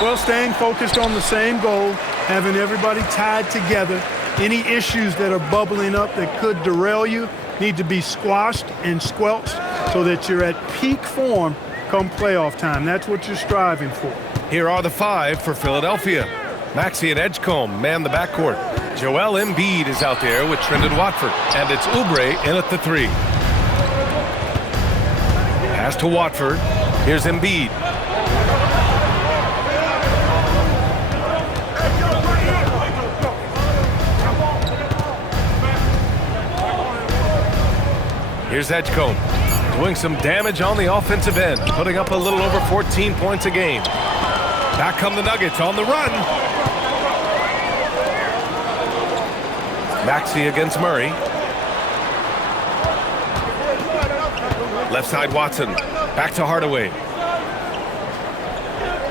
Well, staying focused on the same goal, having everybody tied together. Any issues that are bubbling up that could derail you need to be squashed and squelched so that you're at peak form come playoff time. That's what you're striving for. Here are the 5 for Philadelphia. Maxey and Edgecombe man the backcourt. Joel Embiid is out there with Trendon Watford. And it's Oubre in at the 3. Pass to Watford. Here's Embiid. Here's Edgecombe, doing some damage on the offensive end, putting up a little over 14 points a game. Back come the Nuggets on the run. Maxey against Murray. Left side Watson, back to Hardaway.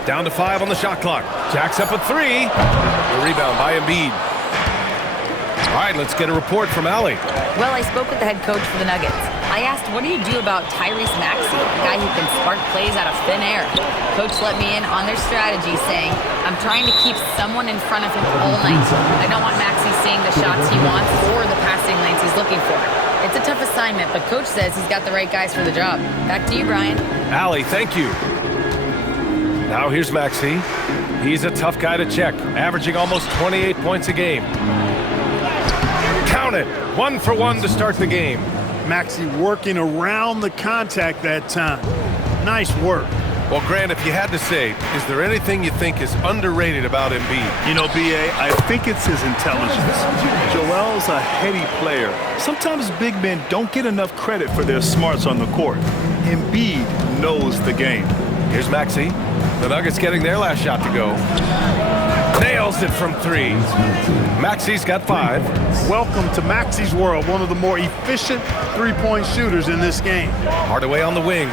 Down to 5 on the shot clock. Jacks up a 3. The rebound by Embiid. All right, let's get a report from Allie. Well, I spoke with the head coach for the Nuggets. I asked, what do you do about Tyrese Maxey, a guy who can spark plays out of thin air? Coach let me in on their strategy, saying, I'm trying to keep someone in front of him all night. I don't want Maxey seeing the shots he wants or the passing lanes he's looking for. It's a tough assignment, but Coach says he's got the right guys for the job. Back to you, Brian. Allie, thank you. Now here's Maxey. He's a tough guy to check, averaging almost 28 points a game. Count it. 1 for 1 to start the game. Maxey working around the contact that time. Nice work. Well, Grant, if you had to say, is there anything you think is underrated about Embiid? You know, B.A., I think it's his intelligence. Joel's a heady player. Sometimes big men don't get enough credit for their smarts on the court. Embiid knows the game. Here's Maxey. The Nuggets getting their last shot to go. Nails it from 3. Maxey's got 5. Welcome to Maxey's world, one of the more efficient three-point shooters in this game. Hardaway on the wing.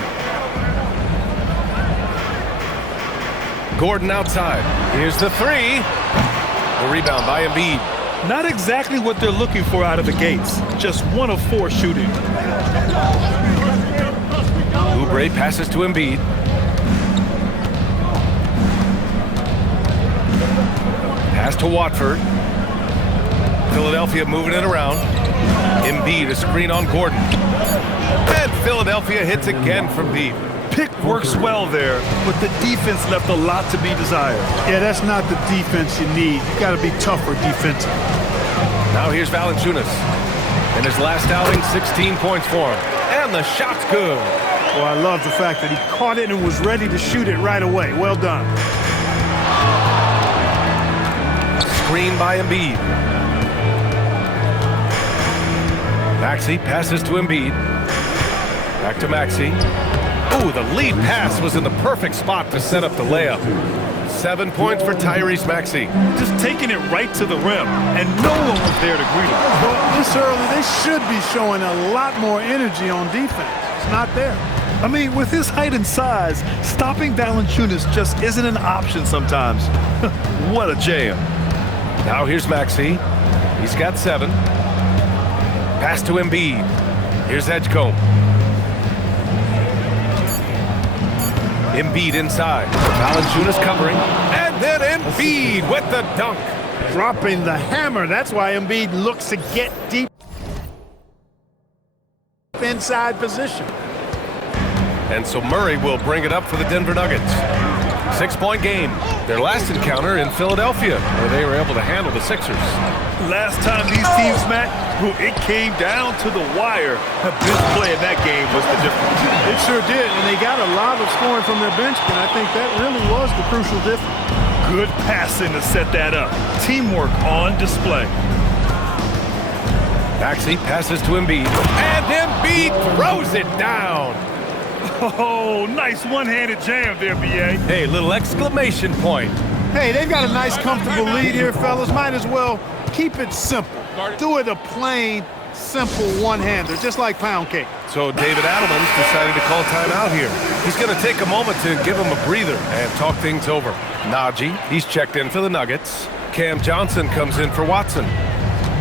Gordon outside. Here's the 3. The rebound by Embiid. Not exactly what they're looking for out of the gates. Just 1 of 4 shooting. Oubre passes to Embiid. Pass to Watford. Philadelphia moving it around. Embiid, a screen on Gordon. And Philadelphia hits again from deep. Pick works well there, but the defense left a lot to be desired. Yeah, that's not the defense you need. You got to be tougher defensively. Now here's Valanciunas. In his last outing, 16 points for him. And the shot's good. Well, I love the fact that he caught it and was ready to shoot it right away. Well done. Screen by Embiid. Maxey passes to Embiid. Back to Maxey. Ooh, the lead pass was in the perfect spot to set up the layup. 7 points for Tyrese Maxey. Just taking it right to the rim, and no one was there to greet him. Well, this early, they should be showing a lot more energy on defense. It's not there. I mean, with his height and size, stopping Valanciunas just isn't an option sometimes. What a jam. Now here's Maxey. He's got 7. Pass to Embiid. Here's Edgecombe. Embiid inside. Valanciunas covering. And then Embiid with the dunk. Dropping the hammer. That's why Embiid looks to get deep inside position. And so Murray will bring it up for the Denver Nuggets. 6-point game. Their last encounter in Philadelphia, where they were able to handle the Sixers. Last time these teams met, it came down to the wire. The bench play in that game was the difference. It sure did, and they got a lot of scoring from their bench, and I think that really was the crucial difference. Good passing to set that up. Teamwork on display. Maxey passes to Embiid, and Embiid throws it down. Oh, nice one-handed jam there, B.A. Hey, little exclamation point. Hey, they've got a nice, comfortable lead here, fellas. Might as well keep it simple. Do it a plain, simple one-hander, just like pound cake. So David Adelman's decided to call timeout here. He's going to take a moment to give him a breather and talk things over. Najee, he's checked in for the Nuggets. Cam Johnson comes in for Watson.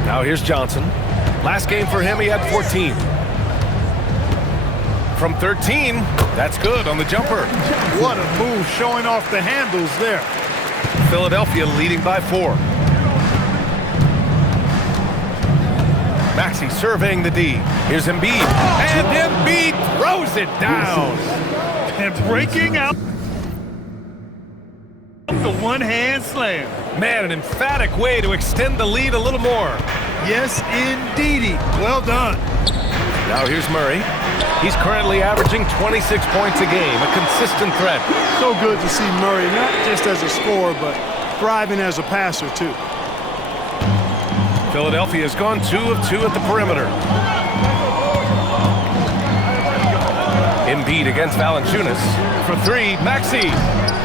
Now here's Johnson. Last game for him, he had 14. From 13, that's good on the jumper. What a move, showing off the handles there. Philadelphia leading by 4. Maxey surveying the D. Here's Embiid. And Embiid throws it down. And breaking out the one-hand slam. Man, an emphatic way to extend the lead a little more. Yes, indeedy. Well done. Now here's Murray. He's currently averaging 26 points a game, a consistent threat. So good to see Murray, not just as a scorer, but thriving as a passer, too. Philadelphia has gone 2 of 2 at the perimeter. Embiid against Valanciunas. For 3, Maxey.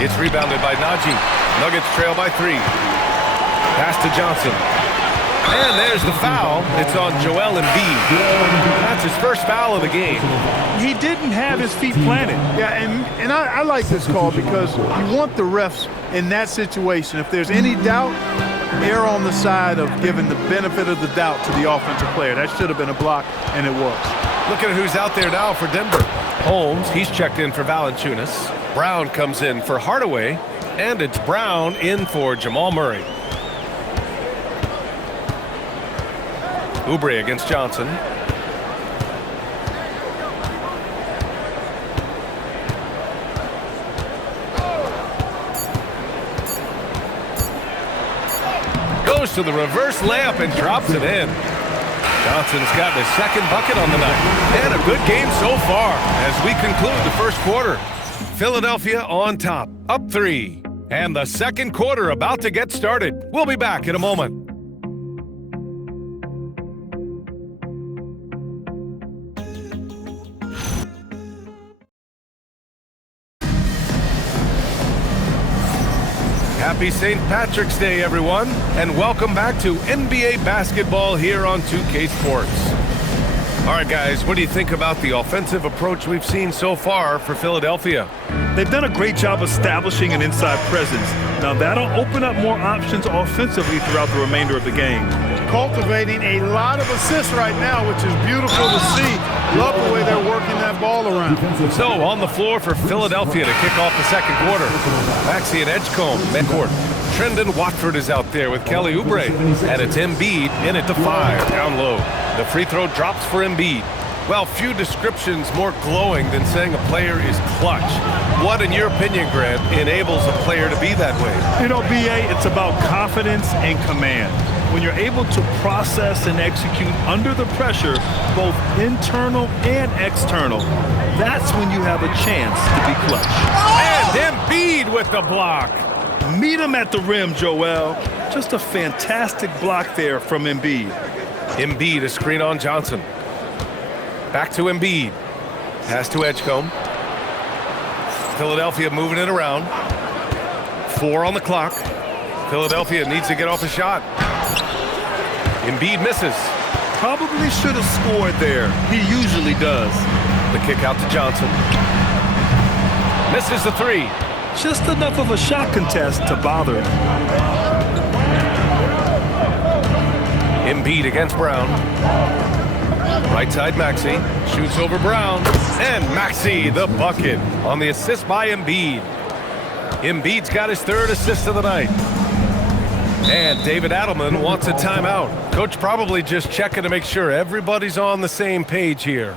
It's rebounded by Najee. Nuggets trail by 3. Pass to Johnson. And there's the foul. It's on Joel Embiid. That's his first foul of the game. He didn't have his feet planted. Yeah, and I like this call because you want the refs in that situation. If there's any doubt, err on the side of giving the benefit of the doubt to the offensive player. That should have been a block, and it was. Look at who's out there now for Denver. Holmes, he's checked in for Valanciunas. Brown comes in for Hardaway. And it's Brown in for Jamal Murray. Oubre against Johnson. Goes to the reverse layup and drops it in. Johnson's gotten his second bucket on the night. And a good game so far as we conclude the first quarter. Philadelphia on top, up 3. And the second quarter about to get started. We'll be back in a moment. Happy St. Patrick's Day, everyone, and welcome back to NBA basketball here on 2K Sports. All right, guys, what do you think about the offensive approach we've seen so far for Philadelphia? They've done a great job establishing an inside presence. Now, that'll open up more options offensively throughout the remainder of the game. Cultivating a lot of assists right now, which is beautiful to see. Love the way they're working that ball around. So, on the floor for Philadelphia to kick off the second quarter. Maxey and Edgecombe, midcourt. Trendon Watford is out there with Kelly Oubre. And it's Embiid in at the 5, down low. The free throw drops for Embiid. Well, few descriptions more glowing than saying a player is clutch. What, in your opinion, Grant, enables a player to be that way? You know, B.A., it's about confidence and command. When you're able to process and execute under the pressure, both internal and external, that's when you have a chance to be clutch. And Embiid with the block. Meet him at the rim, Joel. Just a fantastic block there from Embiid. Embiid, a screen on Johnson. Back to Embiid. Pass to Edgecombe. Philadelphia moving it around. 4 on the clock. Philadelphia needs to get off a shot. Embiid misses. Probably should have scored there. He usually does. The kick out to Johnson. Misses the 3. Just enough of a shot contest to bother him. Embiid against Brown. Right side Maxey. Shoots over Brown. And Maxey the bucket on the assist by Embiid. Embiid's got his 3rd assist of the night. And David Adelman wants a timeout. Coach probably just checking to make sure everybody's on the same page here.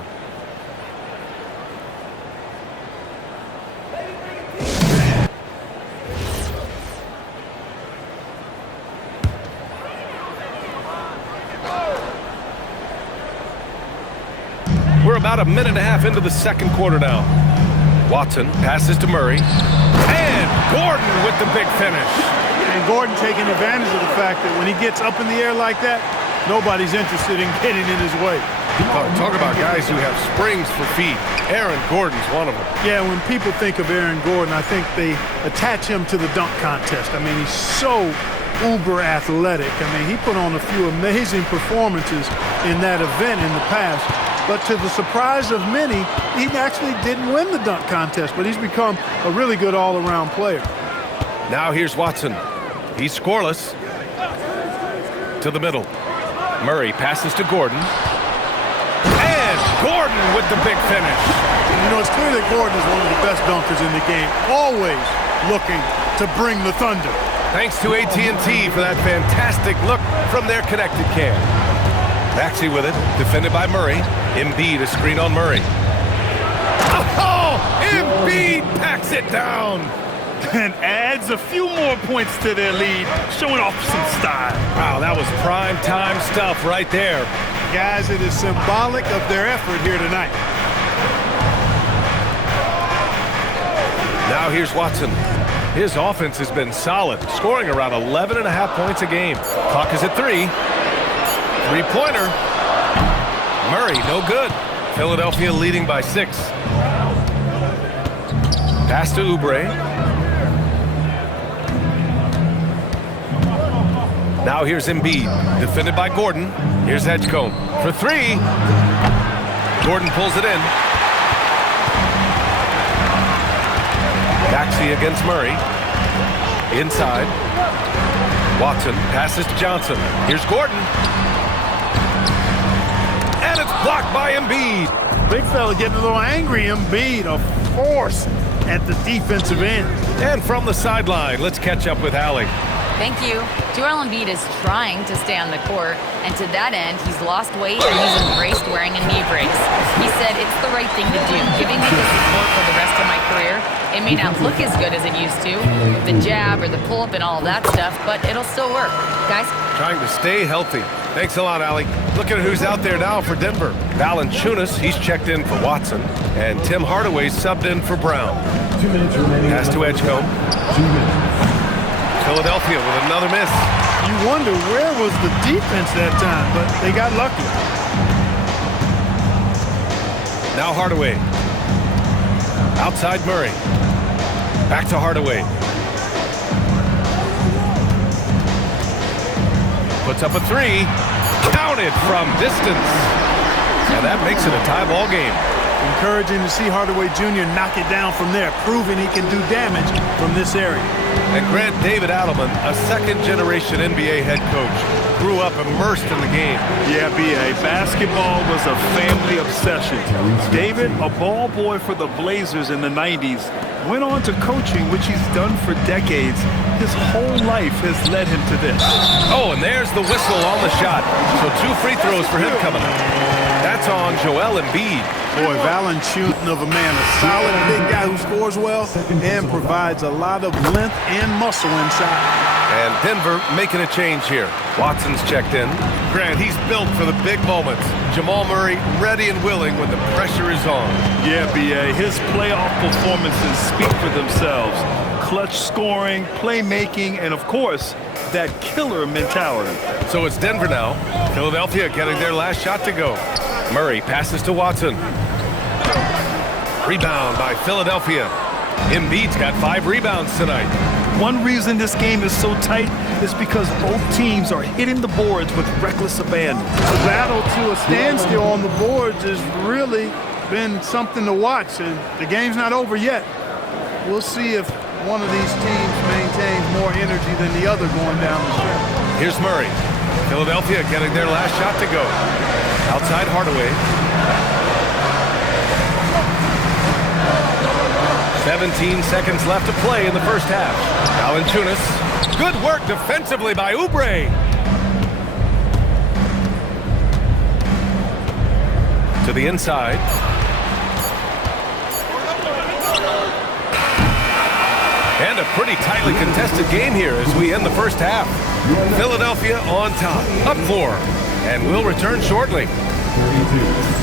We're about a minute and a half into the second quarter now. Watson passes to Murray. And Gordon with the big finish. And Gordon taking advantage of the fact that when he gets up in the air like that, nobody's interested in getting in his way. Talk about guys who have springs for feet. Aaron Gordon's one of them. Yeah, when people think of Aaron Gordon, I think they attach him to the dunk contest. I mean, he's so uber athletic. I mean, he put on a few amazing performances in that event in the past. But to the surprise of many, he actually didn't win the dunk contest, but he's become a really good all-around player. Now here's Watson. He's scoreless. To the middle. Murray passes to Gordon. And Gordon with the big finish. You know, it's clear that Gordon is one of the best dunkers in the game, always looking to bring the thunder. Thanks to AT&T for that fantastic look from their connected cam. Maxey with it, defended by Murray. Myynbaa to screen on Murray. Oh, Myynbaa packs it down. And adds a few more points to their lead, showing off some style. Wow, that was prime time stuff right there. Guys, it is symbolic of their effort here tonight. Now here's Watson. His offense has been solid, scoring around 11.5 points a game. Clock is at 3. Three-pointer. Murray, no good. Philadelphia leading by 6. Pass to Oubre. Now here's Myynbaa, defended by Gordon. Here's Edgecombe for 3. Gordon pulls it in. Maxey against Murray. Inside. Watson passes to Johnson. Here's Gordon. And it's blocked by Myynbaa. Big fella getting a little angry. Myynbaa, a force at the defensive end. And from the sideline, let's catch up with Allie. Thank you. Joel Embiid is trying to stay on the court, and to that end, he's lost weight and he's embraced wearing a knee brace. He said, it's the right thing to do, giving me the support for the rest of my career. It may not look as good as it used to, the jab or the pull-up and all that stuff, but it'll still work. Guys? Trying to stay healthy. Thanks a lot, Allie. Look at who's out there now for Denver. Valanciunas, he's checked in for Watson, and Tim Hardaway subbed in for Brown. 2 minutes remaining. Pass to Edgecombe. 2 minutes. Philadelphia with another miss. You wonder where was the defense that time, but they got lucky. Now Hardaway. Outside Murray. Back to Hardaway. Puts up a 3. Counted from distance. And that makes it a tie ball game. Encouraging to see Hardaway Jr. knock it down from there, proving he can do damage from this area. And Grant David Adelman, a second-generation NBA head coach, grew up immersed in the game. Yeah, B.A. Basketball was a family obsession. David, a ball boy for the Blazers in the 90s, went on to coaching, which he's done for decades. His whole life has led him to this. Oh, and there's the whistle on the shot. So 2 free throws for him coming up. That's on Joel Embiid. Boy, Valanciunas of a man, a solid big guy who scores well and provides a lot of length and muscle inside. And Denver making a change here. Watson's checked in. Grant, he's built for the big moments. Jamal Murray ready and willing when the pressure is on. Yeah, B.A. His playoff performances speak for themselves. Clutch scoring, playmaking, and of course, that killer mentality. So it's Denver now. Philadelphia getting their last shot to go. Murray passes to Watson. Rebound by Philadelphia. Embiid's got 5 rebounds tonight. One reason this game is so tight is because both teams are hitting the boards with reckless abandon. The battle to a standstill on the boards has really been something to watch. And the game's not over yet. We'll see if one of these teams maintains more energy than the other going down the stretch. Here's Murray. Philadelphia getting their last shot to go. Outside Hardaway. 17 seconds left to play in the first half. Valanciunas. Good work defensively by Oubre. To the inside. And a pretty tightly contested game here as we end the first half. Philadelphia on top, up 4, and we'll return shortly. 32.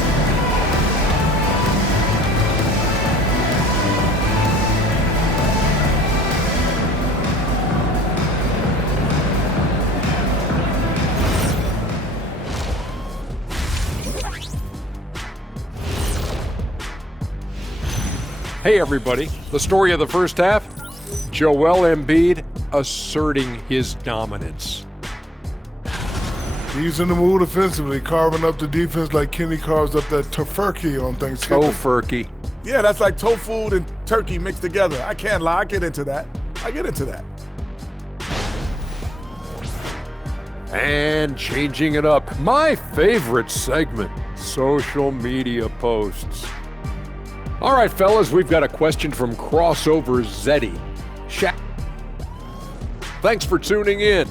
Hey everybody, the story of the first half, Joel Embiid asserting his dominance. He's in the mood offensively, carving up the defense like Kenny carves up that tofurkey on Thanksgiving. Tofurkey. Yeah, that's like tofu and turkey mixed together. I can't lie, I get into that. And changing it up, my favorite segment, social media posts. All right, fellas, we've got a question from Crossover Zeddy. Thanks for tuning in.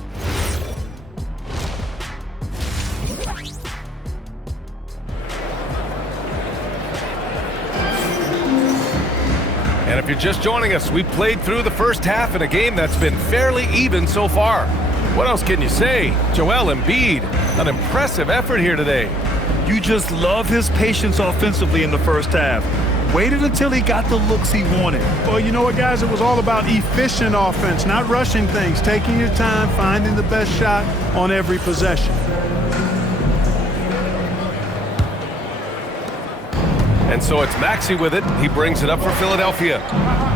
And if you're just joining us, we played through the first half in a game that's been fairly even so far. What else can you say? Joel Embiid, an impressive effort here today. You just love his patience offensively in the first half. Waited until he got the looks he wanted. Well, you know what, guys? It was all about efficient offense, not rushing things, taking your time, finding the best shot on every possession. And so it's Maxey with it. He brings it up for Philadelphia.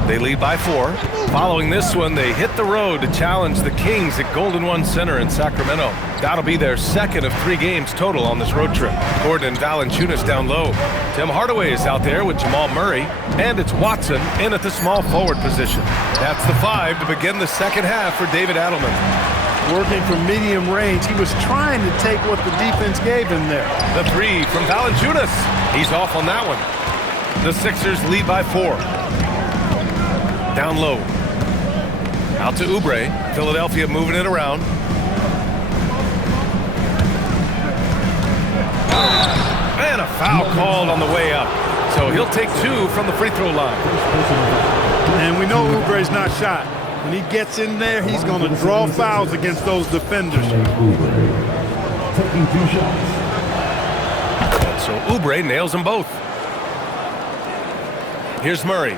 They lead by 4. Following this one, they hit the road to challenge the Kings at Golden One Center in Sacramento. That'll be their second of 3 games total on this road trip. Gordon and Valanciunas down low. Tim Hardaway is out there with Jamal Murray. And it's Watson in at the small forward position. That's the 5 to begin the second half for David Adelman. Working from medium range, he was trying to take what the defense gave him there. The 3 from Valanciunas. He's off on that one. The Sixers lead by 4. Down low. Out to Oubre. Philadelphia moving it around. And a foul called on the way up. So he'll take 2 from the free throw line. And we know Oubre's not shot. When he gets in there, he's going to draw fouls against those defenders. Taking 2 shots. And so Oubre nails them both. Here's Murray.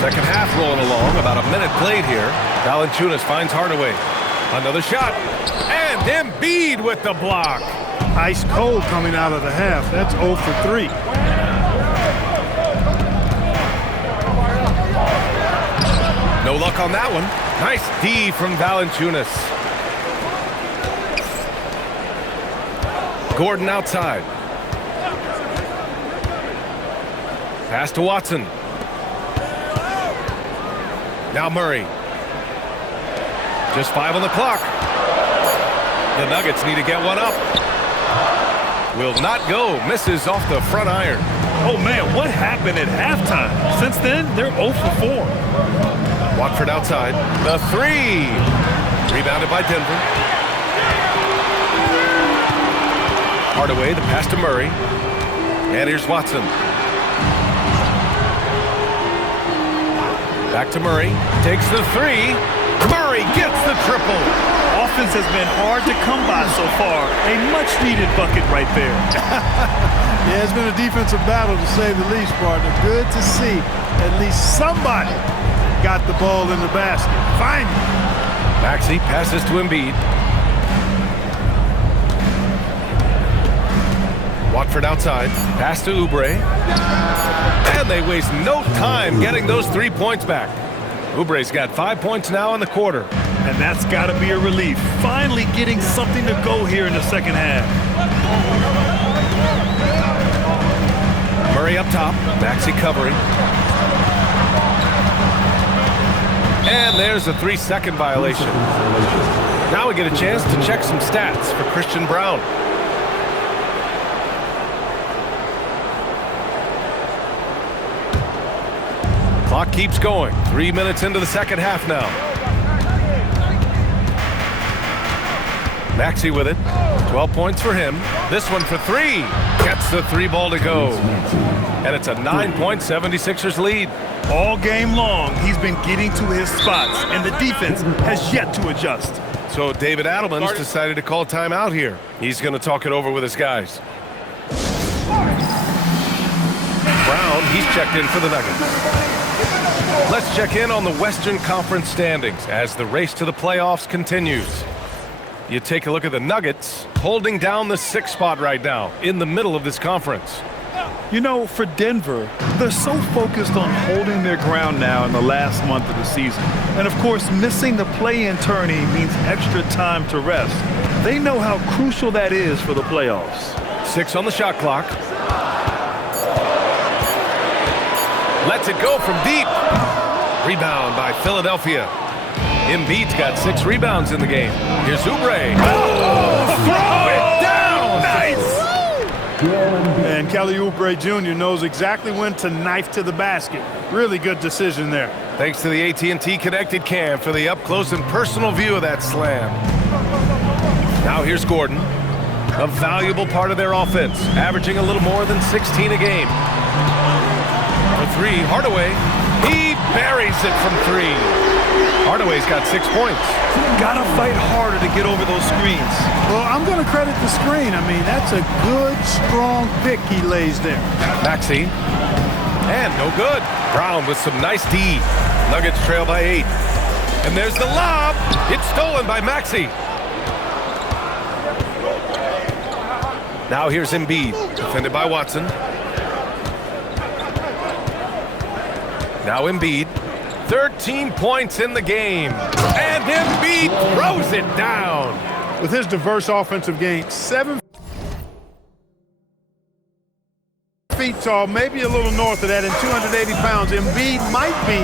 Second half rolling along. About a minute played here. Valanciunas finds Hardaway. Another shot. And Embiid with the block. Ice cold coming out of the half. That's 0 for 3. No luck on that one. Nice D from Valanciunas. Gordon outside. Pass to Watson. Now Murray. Just 5 on the clock. The Nuggets need to get one up. Will not go. Misses off the front iron. Oh, man, what happened at halftime? Since then, they're 0 for 4. Watford outside. The 3. Rebounded by Denver. Hardaway, the pass to Murray. And here's Watson. Back to Murray. Takes the 3. Murray gets the triple. Offense has been hard to come by so far. A much-needed bucket right there. Yeah, it's been a defensive battle, to say the least, partner. Good to see at least somebody got the ball in the basket. Finally. Maxey passes to Embiid. Watford outside. Pass to Oubre. And they waste no time getting those 3 points back. Oubre's got 5 points now in the quarter. And that's got to be a relief. Finally getting something to go here in the second half. Murray up top. Maxey covering. And there's a 3-second violation. Now we get a chance to check some stats for Christian Brown. Clock keeps going. 3 minutes into the second half now. Maxey with it. 12 points for him. This one for 3. Gets the 3 ball to go. And it's a 9-point 76ers lead. All game long, he's been getting to his spots, and the defense has yet to adjust. So David Adelman's decided to call timeout here. He's going to talk it over with his guys. Brown, he's checked in for the Nuggets. Let's check in on the Western Conference standings as the race to the playoffs continues. You take a look at the Nuggets holding down the 6th spot right now in the middle of this conference. You know, for Denver, they're so focused on holding their ground now in the last month of the season. And of course, missing the play-in tourney means extra time to rest. They know how crucial that is for the playoffs. 6 on the shot clock. Lets it go from deep. Rebound by Philadelphia. Embiid's got 6 rebounds in the game. Here's Oubre. Oh, throw it down! Nice! And Kelly Oubre Jr. knows exactly when to knife to the basket. Really good decision there. Thanks to the AT&T Connected Cam for the up-close and personal view of that slam. Now here's Gordon, a valuable part of their offense, averaging a little more than 16 a game. For three, Hardaway. He buries it from three. Hardaway's got 6 points. Gotta fight harder to get over those screens. Well, I'm going to credit the screen. I mean, that's a good, strong pick he lays there. Maxey. And no good. Brown with some nice D. Nuggets trail by 8. And there's the lob. It's stolen by Maxey. Now here's Embiid, defended by Watson. Now Embiid, 13 points in the game. And Embiid throws it down. With his diverse offensive game, 7 feet tall, maybe a little north of that, and 280 pounds. Embiid might be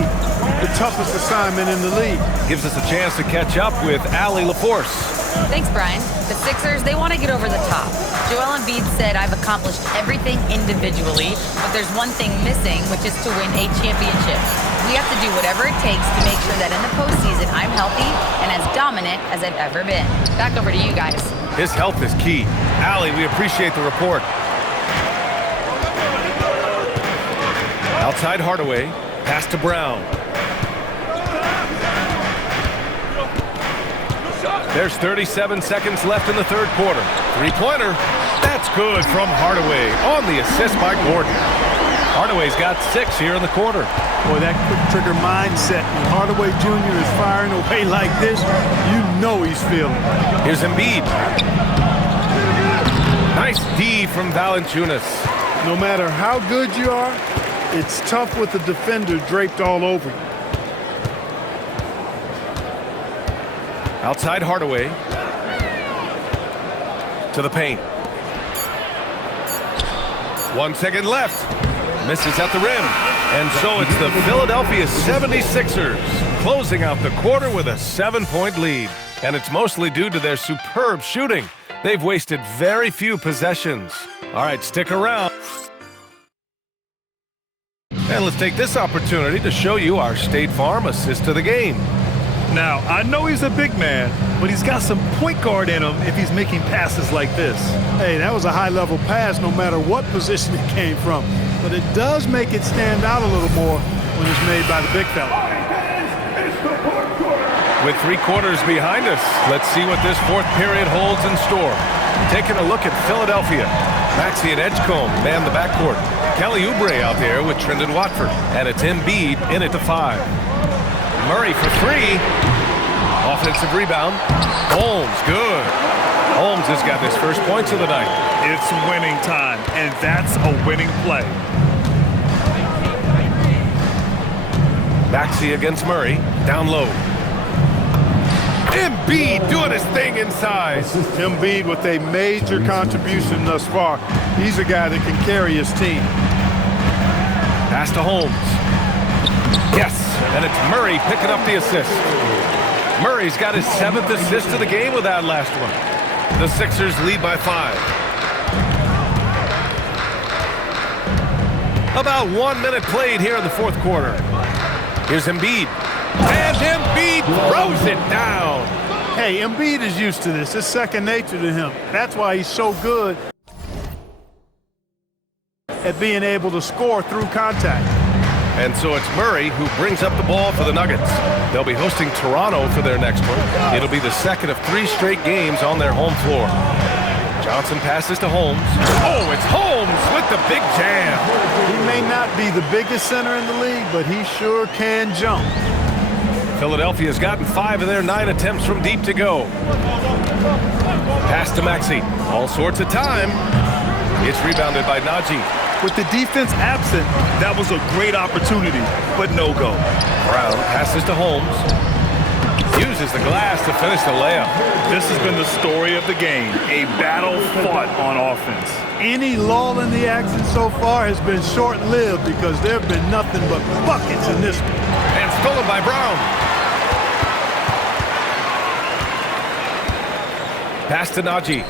the toughest assignment in the league. Gives us a chance to catch up with Allie LaForce. Thanks, Brian. The Sixers, they want to get over the top. Joel Embiid said, I've accomplished everything individually, but there's one thing missing, which is to win a championship. We have to do whatever it takes to make sure that in the postseason I'm healthy and as dominant as I've ever been. Back over to you guys. His health is key. Allie, we appreciate the report. Outside Hardaway, pass to Brown. There's 37 seconds left in the third quarter. Three-pointer. That's good from Hardaway on the assist by Gordon. Hardaway's got 6 here in the quarter. Boy, that quick trigger mindset. When Hardaway Jr. is firing away like this, you know he's feeling it. Here's Embiid. Nice D from Valanciunas. No matter how good you are, it's tough with the defender draped all over you. Outside Hardaway. To the paint. 1 second left. Misses at the rim. And so it's the Philadelphia 76ers closing out the quarter with a 7-point lead. And it's mostly due to their superb shooting. They've wasted very few possessions. All right, stick around. And let's take this opportunity to show you our State Farm assist to the game. Now, I know he's a big man, but he's got some point guard in him if he's making passes like this. Hey, that was a high-level pass no matter what position it came from. But it does make it stand out a little more when it's made by the big fella. With 3 quarters behind us, let's see what this fourth period holds in store. Taking a look at Philadelphia. Maxey and Edgecombe man the backcourt. Kelly Oubre out there with Trendon Watford. And it's Embiid in it to 5. Murray for 3. Offensive rebound. Holmes, good. Holmes has got his first points of the night. It's winning time, and that's a winning play. Maxey against Murray. Down low. Embiid doing his thing inside. Embiid with a major contribution thus far. He's a guy that can carry his team. Pass to Holmes. Yes, and it's Murray picking up the assist. Murray's got his 7th assist of the game with that last one. The Sixers lead by 5. About 1 minute played here in the fourth quarter. Here's Embiid. And Embiid throws it down. Hey, Embiid is used to this. It's second nature to him. That's why he's so good at being able to score through contact. And so it's Murray who brings up the ball for the Nuggets. They'll be hosting Toronto for their next one. It'll be the second of 3 straight games on their home floor. Johnson passes to Holmes. Oh, it's Holmes with the big jam. He may not be the biggest center in the league, but he sure can jump. Philadelphia's gotten 5 of their 9 attempts from deep to go. Pass to Maxey. All sorts of time. It's rebounded by Najee. With the defense absent, that was a great opportunity, but no go. Brown passes to Holmes. Uses the glass to finish the layup. This has been the story of the game, a battle fought on offense. Any lull in the action so far has been short-lived because there have been nothing but buckets in this one. And stolen by Brown. Pass to Najee.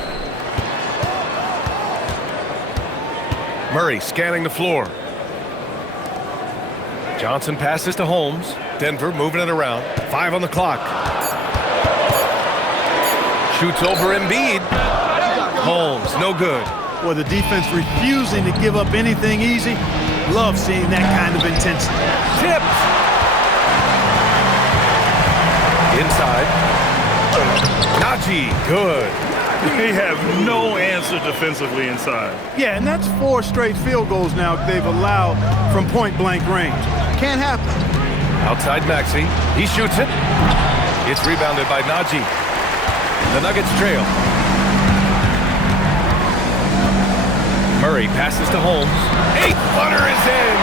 Murray scanning the floor. Johnson passes to Holmes. Denver moving it around. 5 on the clock. Shoots over Embiid. Holmes, no good. Well, the defense refusing to give up anything easy. Love seeing that kind of intensity. Tipped. Inside. Najee, good. They have no answer defensively inside. Yeah, and that's 4 straight field goals now they've allowed from point-blank range. Can't happen. Outside Maxey. He shoots it. It's rebounded by Najee. The Nuggets trail. Murray passes to Holmes. 8-footer is in.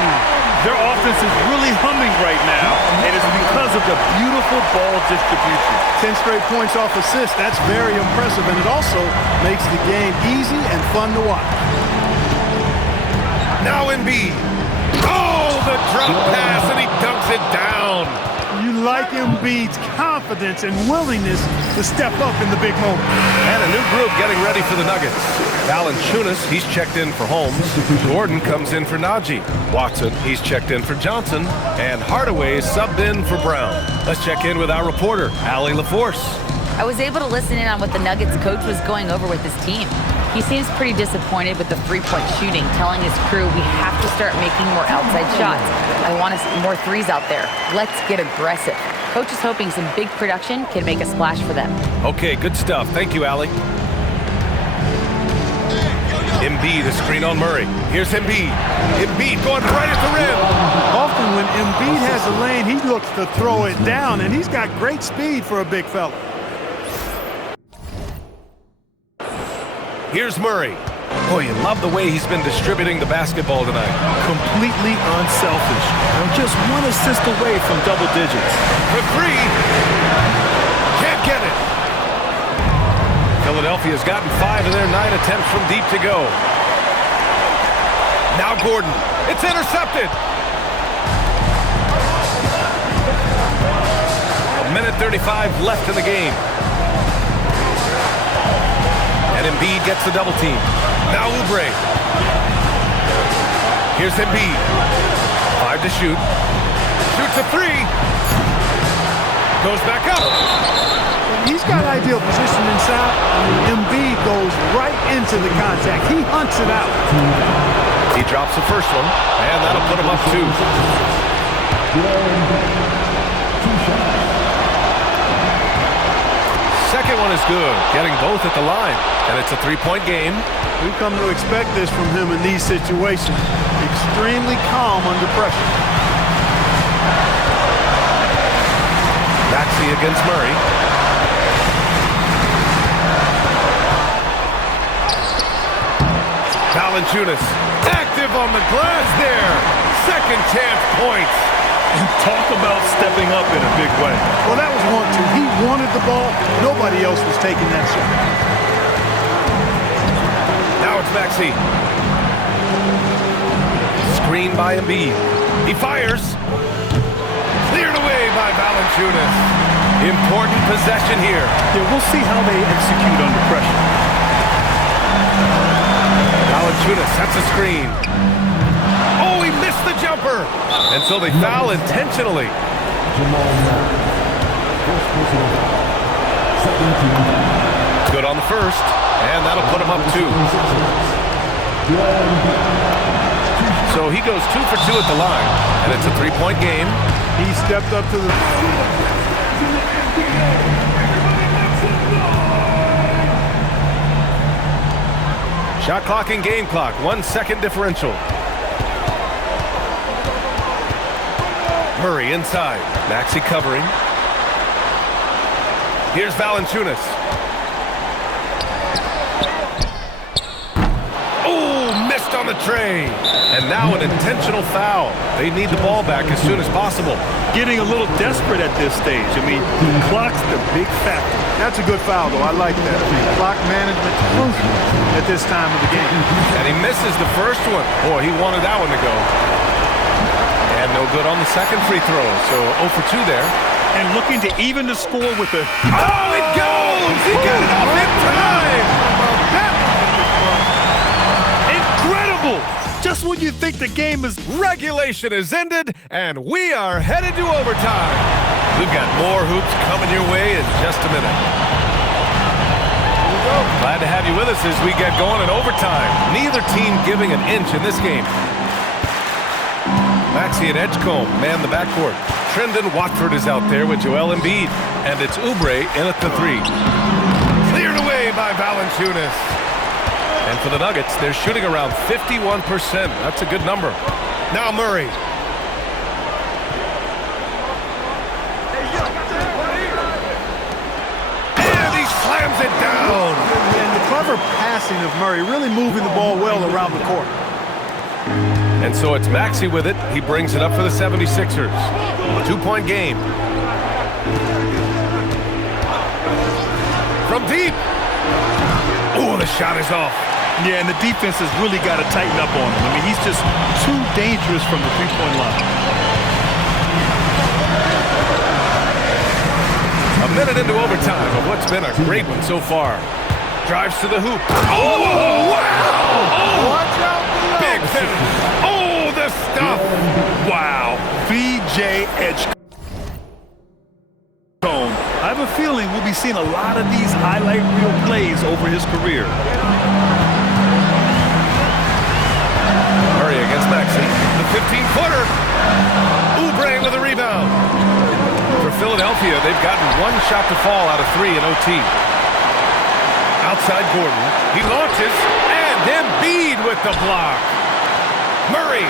Their offense is really humming right now, and it's because of the beautiful ball distribution. 10 straight points off assist. That's very impressive, and it also makes the game easy and fun to watch. Now Embiid. Oh, the drop pass, and he dunks it down. You like Embiid's confidence and willingness to step up in the big moment. And a new group getting ready for the Nuggets. Valanciunas, he's checked in for Holmes. Gordon comes in for Najee. Watson, he's checked in for Johnson. And Hardaway is subbed in for Brown. Let's check in with our reporter, Allie LaForce. I was able to listen in on what the Nuggets coach was going over with his team. He seems pretty disappointed with the three-point shooting, telling his crew we have to start making more outside shots. I want to see more threes out there. Let's get aggressive. Coach is hoping some big production can make a splash for them. Okay, good stuff. Thank you, Allie. Embiid, a screen on Murray. Here's Embiid. Embiid going right at the rim. Often when Embiid has a lane, he looks to throw it down, and he's got great speed for a big fella. Here's Murray. Boy, you love the way he's been distributing the basketball tonight. Completely unselfish. They're just 1 assist away from double digits. For 3. Can't get it. Philadelphia's gotten 5 of their 9 attempts from deep to go. Now Gordon. It's intercepted. 1:35 left in the game. And Embiid gets the double team. Now Oubre. Here's Embiid. 5 to shoot. Shoots a 3. Goes back up. He's got ideal position inside. Embiid goes right into the contact. He hunts it out. He drops the first one, and that'll put him up 2. Second one is good, getting both at the line. And it's a 3-point game. We've come to expect this from him in these situations. Extremely calm under pressure. Maxey against Murray. Valanciunas active on the glass there. Second chance points. Talk about stepping up in a big way. Well, that was 1-2. He wanted the ball. Nobody else was taking that shot. Now it's Maxey. Screen by Embiid. He fires. Cleared away by Valanciunas. Important possession here. Yeah, we'll see how they execute under pressure. Valanciunas sets a screen. Oh, he missed the jumper. And so they foul intentionally. Good on the first. And that'll put him up 2. So he goes 2 for 2 at the line. And it's a 3-point game. He stepped up to the... Shot clock and game clock. 1 second differential. Murray inside. Maxey covering. Here's Valanciunas. On the tray, and now an intentional foul. They need the ball back as soon as possible. Getting a little desperate at this stage. I mean, the clock's the big factor. That's a good foul, though. I like that. Clock management crucial at this time of the game. And he misses the first one. Boy, he wanted that one to go. And no good on the second free throw. So 0 for 2 there. And looking to even the score with the... Oh, it goes! He got it off in time! just when you think the game is... Regulation is ended, and we are headed to overtime. We've got more hoops coming your way in just a minute. Glad to have you with us as we get going in overtime. Neither team giving an inch in this game. Maxey and Edgecombe man the backcourt. Trendon Watford is out there with Joel Embiid, and it's Oubre in at the three. Cleared away by Valanciunas. And for the Nuggets, they're shooting around 51%. That's a good number. Now Murray. And he slams it down. And the clever passing of Murray, really moving the ball well around the court. And so it's Maxey with it. He brings it up for the 76ers. 2-point game. From deep. Oh, the shot is off. Yeah, and the defense has really got to tighten up on him. I mean, he's just too dangerous from the three-point line. A minute into overtime of what's been a great one so far. Drives to the hoop. Oh, wow! Oh, watch out! Big finish. Oh, the stuff. Wow. B.J. Edgecombe. I have a feeling we'll be seeing a lot of these highlight reel plays over his career. Murray against Maxey. The 15-footer. Oubre with a rebound. For Philadelphia, they've gotten one shot to fall out of three in OT. Outside Gordon. He launches, and Embiid with the block. Murray.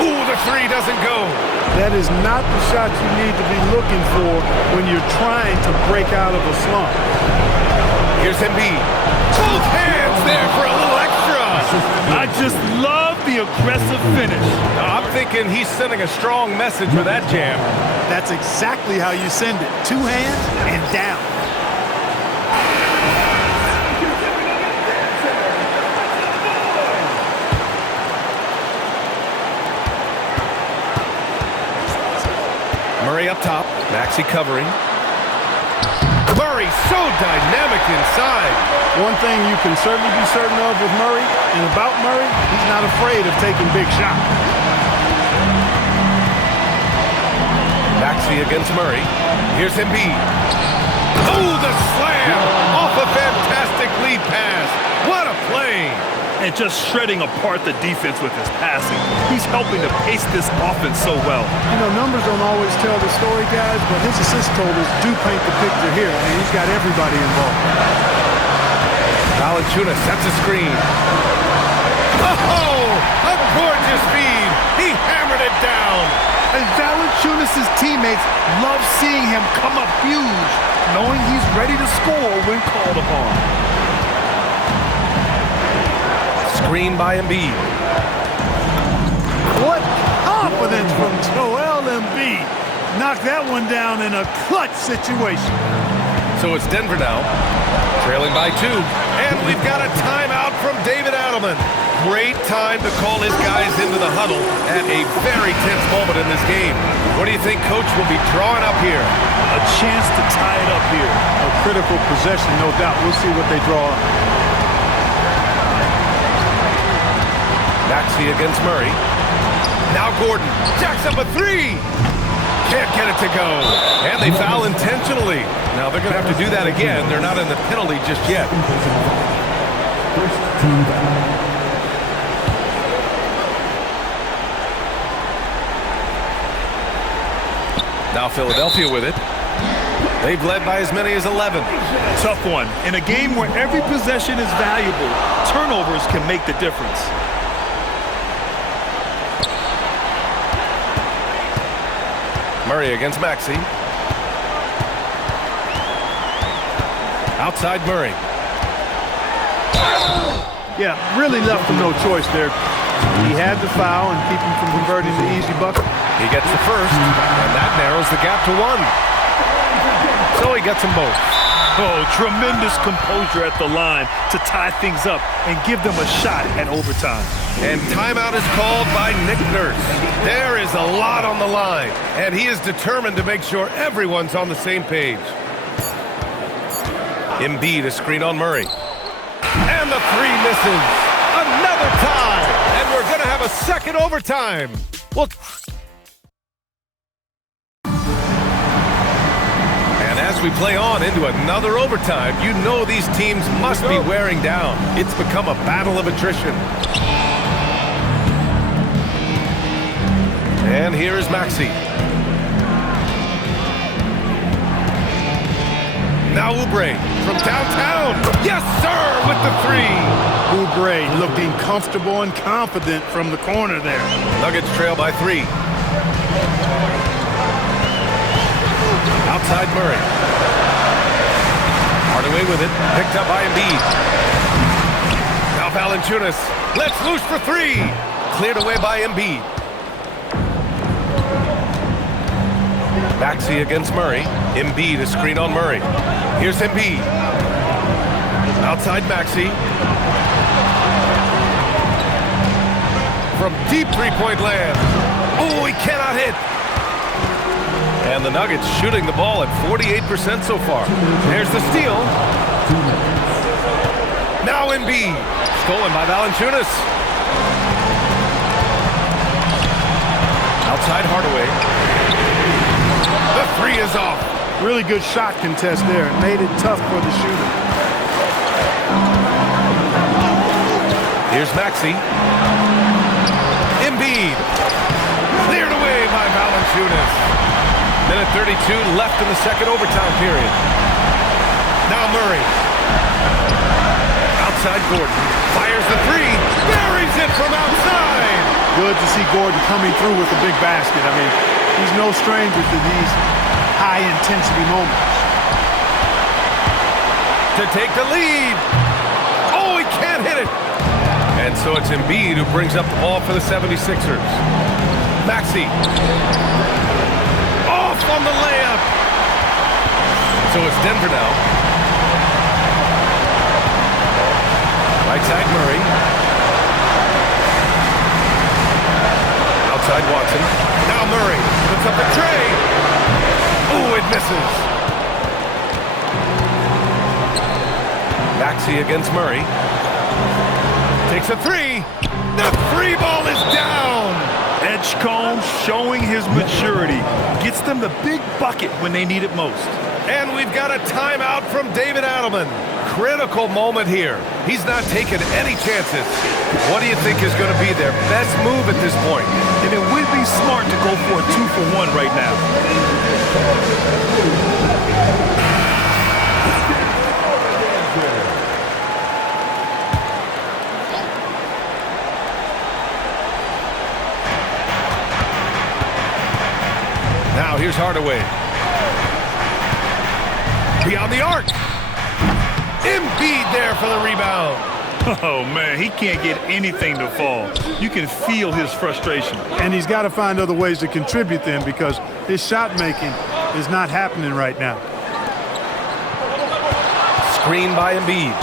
Ooh, the three doesn't go. That is not the shot you need to be looking for when you're trying to break out of a slump. Here's Embiid. Both hands there for a little extra. I just love the aggressive finish. I'm thinking he's sending a strong message with that jam. That's exactly how you send it. Two hands and down. Murray up top. Maxey covering. Murray so dynamic inside. One thing you can certainly be certain of with Murray and about Murray, he's not afraid of taking big shots. Maxey against Murray. Here's Embiid. Oh, the slam off a fantastic lead pass. What a play. And just shredding apart the defense with his passing. He's helping to pace this offense so well. You know, numbers don't always tell the story, guys, but his assist totals do paint the picture here. I mean, he's got everybody involved. Valanciunas sets a screen. Oh, a gorgeous feed. He hammered it down. And Valanciunas' teammates love seeing him come up huge, knowing he's ready to score when called upon. Screen by Embiid. What confidence from Joel Embiid. Knocked that one down in a clutch situation. So it's Denver now, trailing by 2. And we've got a timeout from David Adelman. Great time to call his guys into the huddle at a very tense moment in this game. What do you think Coach will be drawing up here? A chance to tie it up here. A critical possession, no doubt. We'll see what they draw up. Maxey against Murray. Now Gordon jacks up a 3. Can't get it to go. And they foul intentionally. Now they're going to have to do that again. They're not in the penalty just yet. First team foul. Now Philadelphia with it. They've led by as many as 11. Tough one. In a game where every possession is valuable, turnovers can make the difference. Murray against Maxey. Outside Murray. Yeah, really left him no choice there. He had the foul and keep him from converting the easy bucket. He gets the first, and that narrows the gap to 1. So he gets them both. Oh, tremendous composure at the line to tie things up and give them a shot at overtime. And timeout is called by Nick Nurse. There is a lot on the line, and he is determined to make sure everyone's on the same page. Embiid, a screen on Murray. And the 3 misses. Another tie. going to have a second overtime. Well, and as we play on into another overtime, you know these teams must be wearing down. It's become a battle of attrition. And here is Maxey. Now Oubre from downtown. Yes, sir, with the three. Oubre looking comfortable and confident from the corner there. Nuggets trail by 3. Outside Murray. Hardaway with it. Picked up by Embiid. Now Valanciunas. Let's loose for 3. Cleared away by Embiid. Maxey against Murray. Embiid, a screen on Murray. Here's Embiid. Outside Maxey. From deep three-point land. Oh, he cannot hit. And the Nuggets shooting the ball at 48% so far. There's the steal. Now Embiid. Stolen by Valanciunas. Outside Hardaway. The 3 is off. Really good shot contest there. It made it tough for the shooter. Here's Maxey. Embiid. Cleared away by Valanciunas. Minute 32 left in the second overtime period. Now Murray. Outside Gordon. Fires the 3. Buries it from outside. Good to see Gordon coming through with a big basket. I mean, he's no stranger to these high-intensity moments. To take the lead. Oh, he can't hit it. And so it's Embiid who brings up the ball for the 76ers. Maxey. Off on the layup. So it's Denver now. Right side Murray. Outside Watson. Now Murray puts up the tray. Oh, it misses. Maxey against Murray. Takes a 3. The 3 ball is down. Edgecombe showing his maturity. Gets them the big bucket when they need it most. And we've got a timeout from David Adelman. Critical moment here. He's not taking any chances. What do you think is going to be their best move at this point? And it would be smart to go for a 2-for-1 right now. Now here's Hardaway. Beyond the arc. Embiid there for the rebound. Oh, man, he can't get anything to fall. You can feel his frustration. And he's got to find other ways to contribute then because his shot making is not happening right now. Screen by Embiid.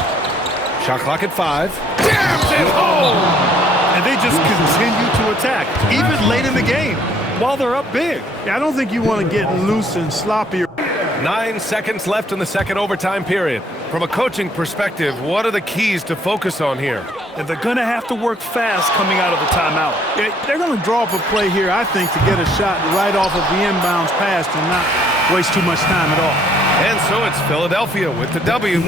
Shot clock at 5. Jams it home! And they just continue to attack, even late in the game, while they're up big. Yeah, I don't think you want to get loose and sloppy. 9 seconds left in the second overtime period. From a coaching perspective, what are the keys to focus on here? And they're going to have to work fast coming out of the timeout. They're going to draw up a play here, I think, to get a shot right off of the inbounds pass and not waste too much time at all. And so it's Philadelphia with the W.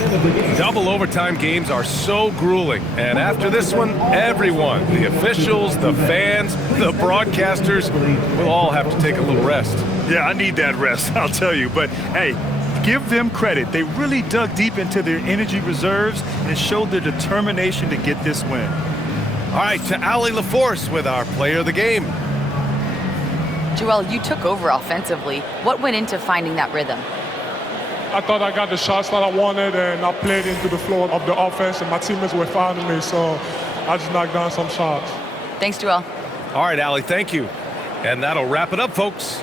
Double overtime games are so grueling. And after this one, everyone, the officials, the fans, the broadcasters, will all have to take a little rest. Yeah, I need that rest, I'll tell you. But, hey, give them credit. They really dug deep into their energy reserves and showed their determination to get this win. All right, to Allie LaForce with our player of the game. Joel, you took over offensively. What went into finding that rhythm? I thought I got the shots that I wanted, and I played into the flow of the offense, and my teammates were fouling me, so I just knocked down some shots. Thanks, Joel. All right, Allie, thank you. And that'll wrap it up, folks.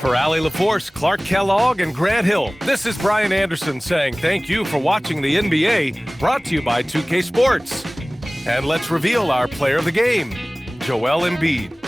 For Allie LaForce, Clark Kellogg, and Grant Hill, this is Brian Anderson saying thank you for watching the NBA, brought to you by 2K Sports. And let's reveal our player of the game, Joel Embiid.